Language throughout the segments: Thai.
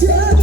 เ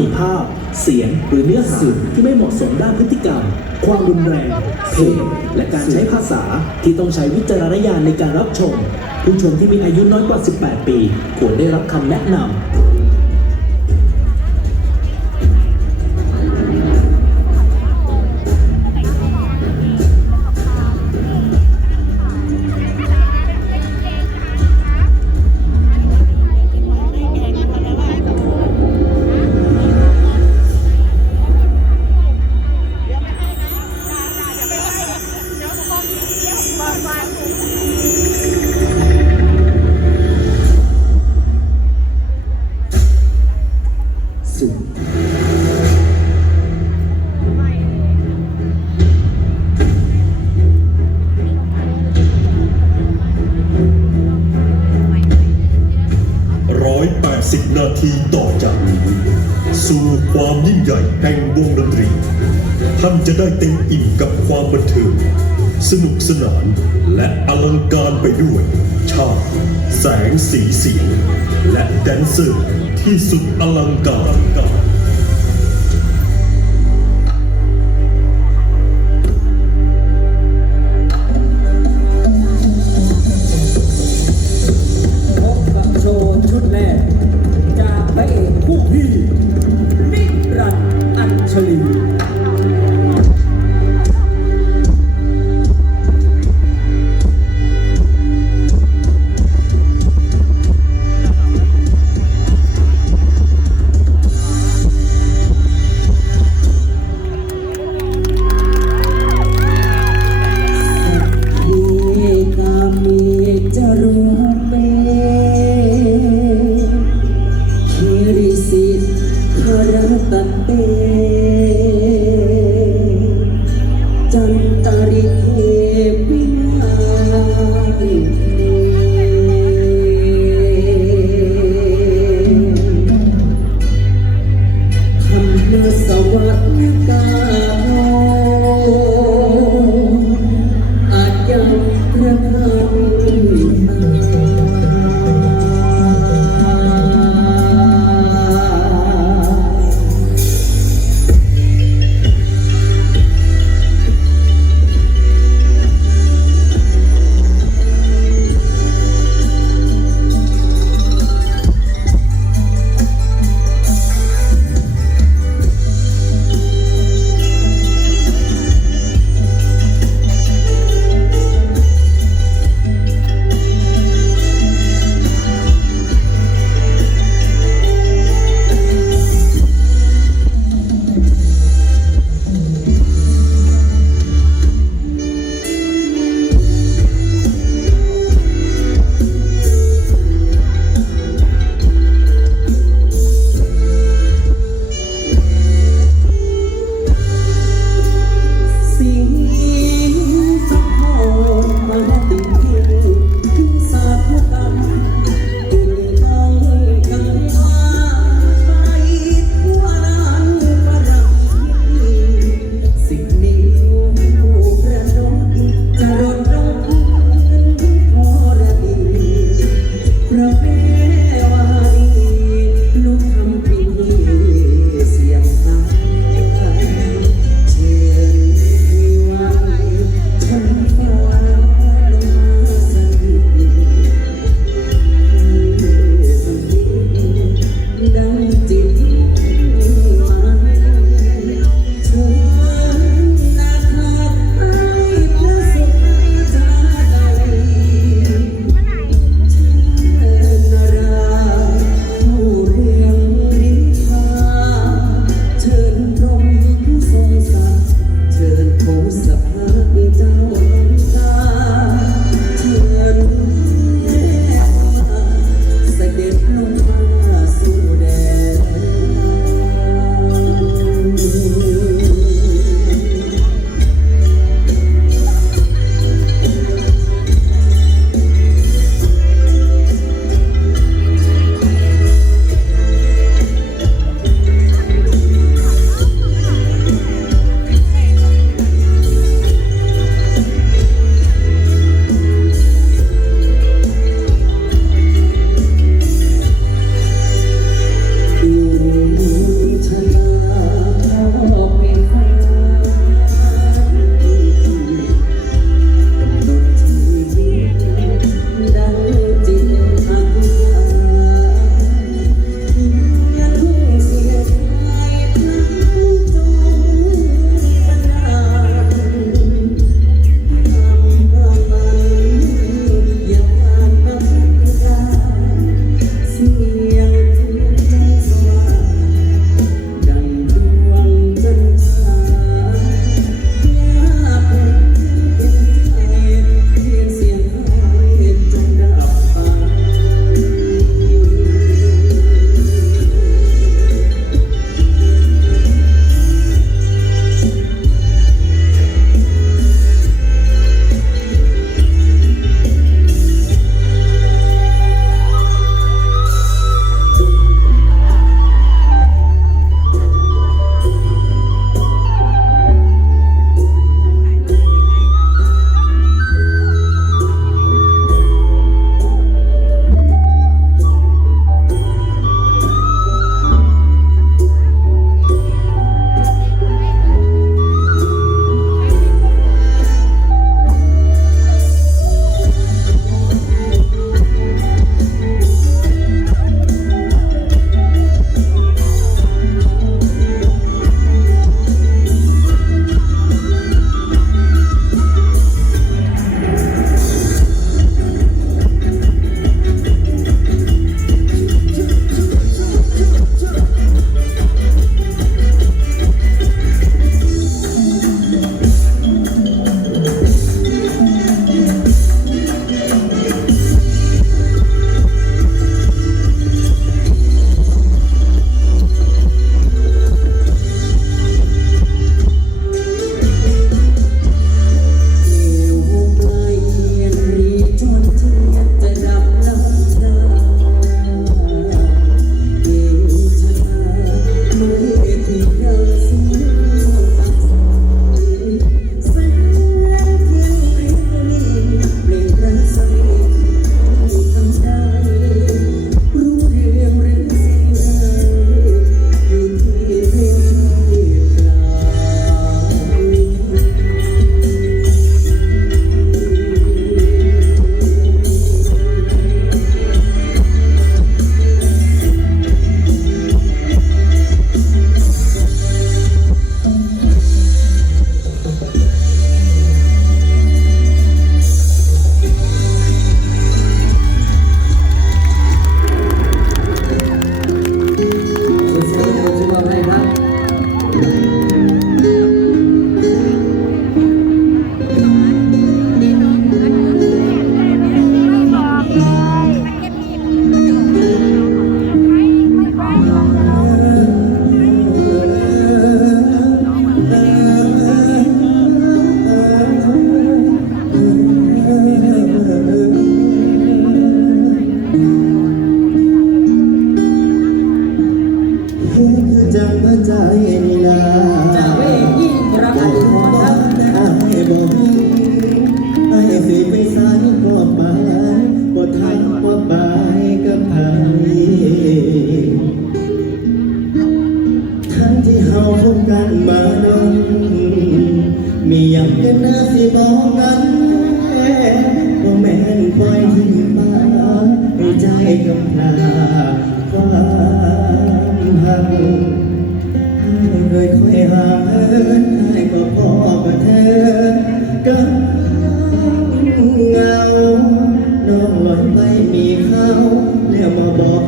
มีภาพ เสียงหรือเนื้อหาที่ไม่เหมาะสมด้านพฤติกรรม ความรุนแรงเพศและการใช้ภาษาที่ต้องใช้วิจารณญาณในการรับชม ผู้ชมที่มีอายุน้อยกว่า 18 ปี ควรได้รับคำแนะนำ สู่ความยิ่งใหญ่แห่งวงดนตรี ท่านจะได้เต็มอิ่มกับความบันเทิงสนุกสนานและอลังการไปด้วยชาติแสงสีเสียง และแดนเซอร์ที่สุดอลังการพบกับโชว์ชุดแรก จากพระเอกผู้พี่ สิทธรักตันเตานั้นก็แม่นคอยที่มาให้ใจกำพลาความหักให้เคยค่อยหาเอินให้ก็พอมาเธอกับเงาน้องลอยไปมีเขาแล้วมาบอก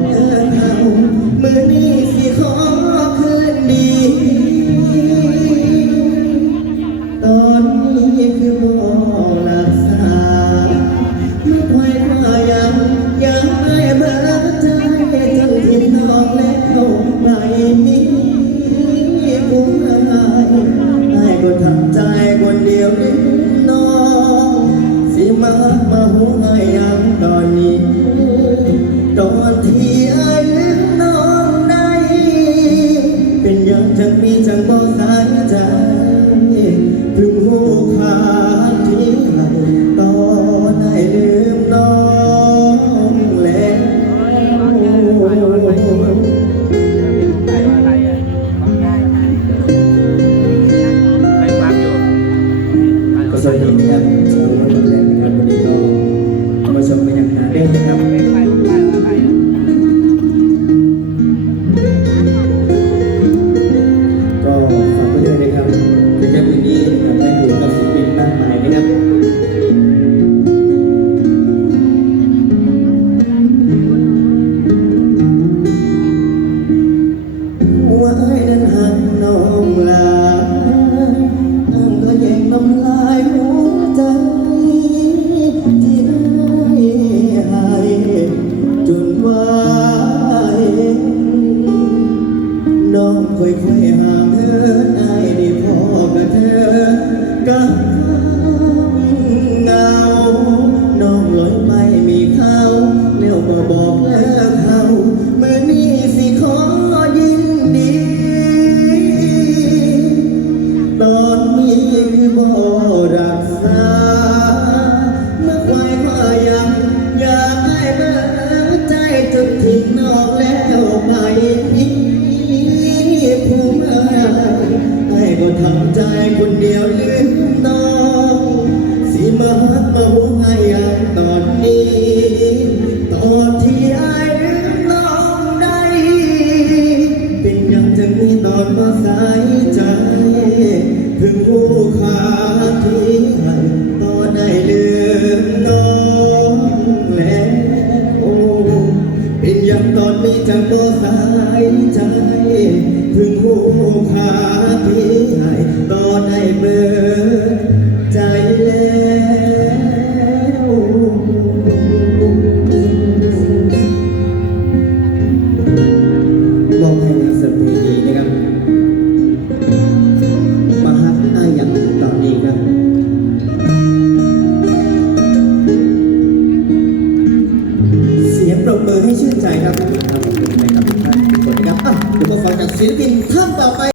가 ใจคนเดียวลืมน้องสีมา